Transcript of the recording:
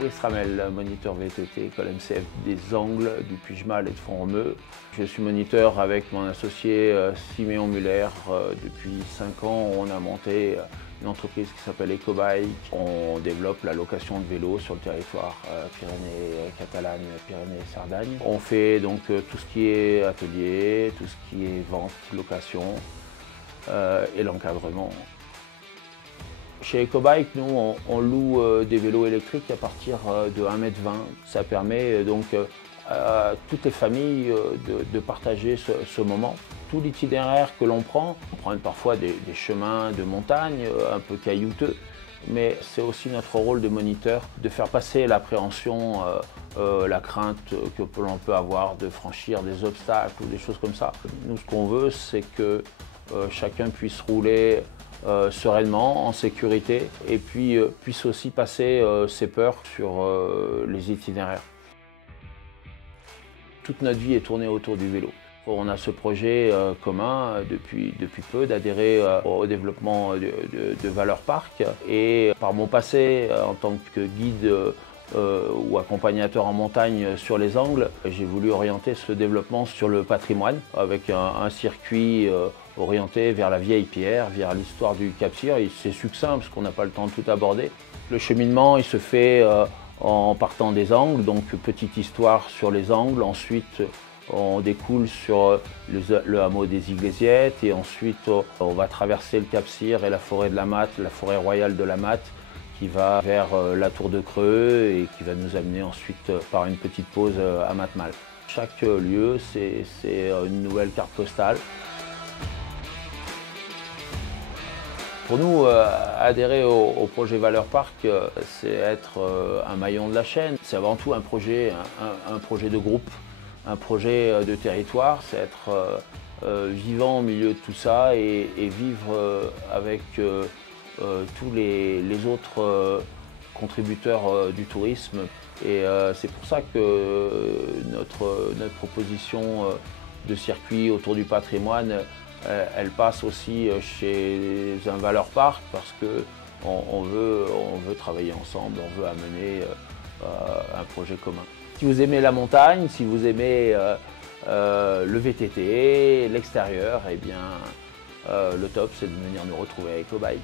Fabrice Ramel, moniteur VTT, école MCF des Angles, du Puigmal et de Font-Romeu. Je suis moniteur avec mon associé Siméon Muller. Depuis 5 ans, on a monté une entreprise qui s'appelle Ecobike. On développe la location de vélos sur le territoire Pyrénées-Catalagne, Pyrénées-Cerdagne. On fait donc tout ce qui est atelier, tout ce qui est vente, location et l'encadrement. Chez Ecobike, nous, on loue des vélos électriques à partir de 1,20 m. Ça permet donc à toutes les familles de partager ce moment. Tout l'itinéraire que l'on prend parfois des chemins de montagne un peu caillouteux, mais c'est aussi notre rôle de moniteur de faire passer l'appréhension, la crainte que l'on peut avoir de franchir des obstacles ou des choses comme ça. Nous, ce qu'on veut, c'est que chacun puisse rouler sereinement, en sécurité, et puis puisse aussi passer ses peurs sur les itinéraires. Toute notre vie est tournée autour du vélo. On a ce projet commun depuis peu d'adhérer au développement de Valeur Parc, et par mon passé en tant que guide ou accompagnateur en montagne sur les Angles, j'ai voulu orienter ce développement sur le patrimoine avec un circuit orienté vers la vieille pierre, vers l'histoire du Cap-Cyr. C'est succinct parce qu'on n'a pas le temps de tout aborder. Le cheminement il se fait en partant des Angles, donc petite histoire sur les Angles. Ensuite on découle sur le hameau des Iglesiettes et ensuite on va traverser le Cap-Cyr et la forêt de la Matte, la forêt royale de la Matte, qui va vers la Tour de Creux et qui va nous amener ensuite par une petite pause à Matmal. Chaque lieu, c'est une nouvelle carte postale. Pour nous, adhérer au projet Valeur Parc, c'est être un maillon de la chaîne. C'est avant tout un projet de groupe, un projet de territoire. C'est être vivant au milieu de tout ça et vivre avec tous les autres contributeurs du tourisme. Et c'est pour ça que notre proposition de circuit autour du patrimoine, elle passe aussi chez un Valeur Parc, parce qu'on veut travailler ensemble, on veut amener un projet commun. Si vous aimez la montagne, si vous aimez le VTT, l'extérieur, eh bien le top c'est de venir nous retrouver à Ecobike.